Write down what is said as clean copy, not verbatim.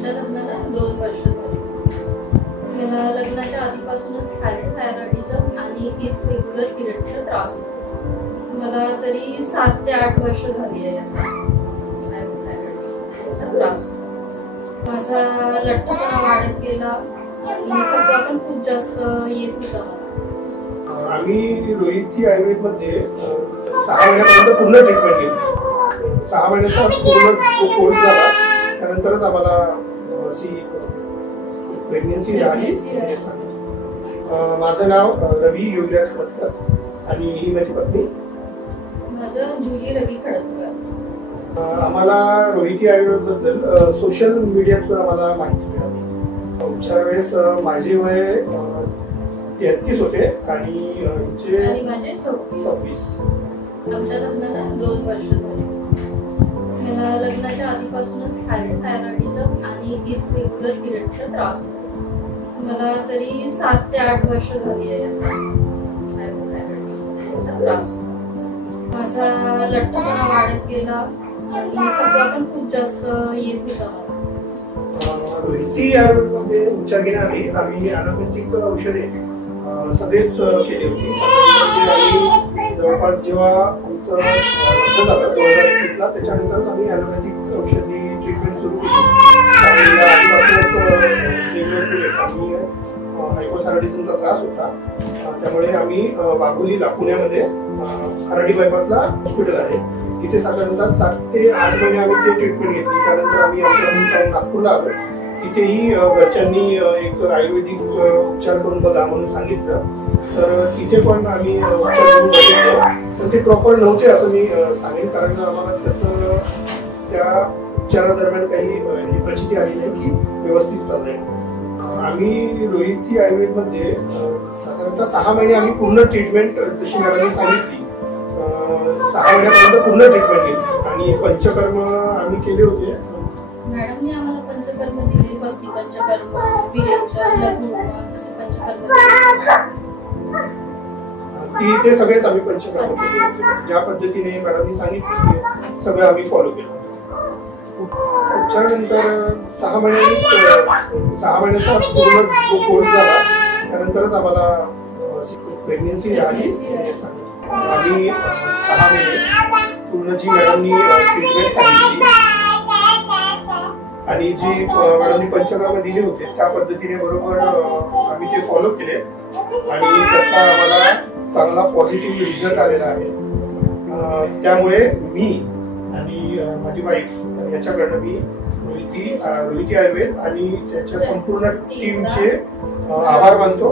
आमच्या लग्नाला 2 वर्ष झाली. मला लग्नाच्या आधीपासूनच थायरॉइडचा आणि इरेग्युलर पिरियडचा त्रास होतो. मला तरी 7 ते 8 वर्ष झाली आहे आता थायरॉइडचा त्रास होतो. माझा लठ्ठपणा वाढत गेला आणि थकवा पण खूप जास्त येत होता मला. आम्ही रोहिती आयुर्वेदमध्ये 6 महिन्यापर्यंत पूर्ण ट्रीटमेंट घेतली. 6 महिन्याचा पूर्ण कोर्स झाला त्यानंतरच आम्हाला अशी प्रेग्नन्सी झाली. माझं नाव रवी योगराज खडतकर आणि ही माझी पत्नी. माझं जुली रवी खडतकर. आम्हाला रोहिती आयुर्वेदबद्दल सोशल मीडियातून आम्हाला माहिती मिळाली. उपचार वेळेस माझे वय 33 होते आणि माझे 26. आमच्या लग्नाला 2 वर्ष झाली. मला लग्नाच्या आधीपासूनच थायरॉइडचा आणि इरेग्युलर पिरियडचा त्रास होतो. मला तरी 7 ते 8 वर्ष झाली आहे आता थायरॉइडचा त्रास होतो. माझा लठ्ठपणा वाढत गेला आणि थकवा पण खूप जास्त येत होता मला. रोहिती आयुर्वेदमध्ये उपचार घेण्याआधी आम्ही ॲलोपॅथिक औषधे सगळेच केले होते. आम्ही जवळपास जेव्हा आमचं लग्न झालं 2021ला त्याच्यानंतर आम्ही ॲलोपॅथिक औषधी ट्रीटमेंट सुरू केली. आम्ही हायपोथायरॉइडिझमचा त्रास होता त्यामुळे आम्ही वाघोलीला पुण्यामध्ये खराडी बायपासला हॉस्पिटल आहे तिथे साधारणतः 7 ते 8 महिने आम्ही ते ट्रीटमेंट घेतली. त्यानंतर आम्ही आमच्या नागपूरला आलो. तिथेही घरच्यांनी एक आयुर्वेदिक उपचार करून बघा म्हणून सांगितलं. तर तिथे पण आम्ही उपचार करून बघितलं पण ते प्रॉपर नव्हते असं मी सांगेन. कारण आम्हाला तसं त्या उपचारादरम्यान काही प्रचिती आली नाही की व्यवस्थित चाललंय. आम्ही रोहिती आयुर्वेदमध्ये साधारणतः 6 महिने आम्ही पूर्ण ट्रीटमेंट जशी मॅडमने सांगितली 6 महिन्यापर्यंत पूर्ण ट्रीटमेंट घेतली आणि पंचकर्म आम्ही केले होते. मॅडमने आम्हाला पंचकर्म दिले. बस्ती पंचकर्म, विरेचन, लघुहोम असे पंचकर्म दिले. ते सगळेच आम्ही पंचकर्म केले होते. ज्या पद्धतीने मॅडमनी सांगितले ते सगळं आम्ही फॉलो केलं. उपचारानंतर 6 महिन्याचा पूर्ण कोर्स झाला त्यानंतरच आम्हाला प्रेग्नन्सी झाली. आम्ही 6 महिने पूर्ण जी मॅडमनी ट्रीटमेंट सांगितली आणि जी मॅडमनी पंचकर्म दिले होते त्या पद्धतीने बरोबर आम्ही ते फॉलो केले आणि त्याचा आम्हाला चांगला पॉझिटिव्ह रिझल्ट आलेला आहे. त्यामुळे मी आणि माझी वाईफ याच्याकडनं मी रोहिती आयुर्वेद आणि त्याच्या संपूर्ण टीमचे आभार मानतो.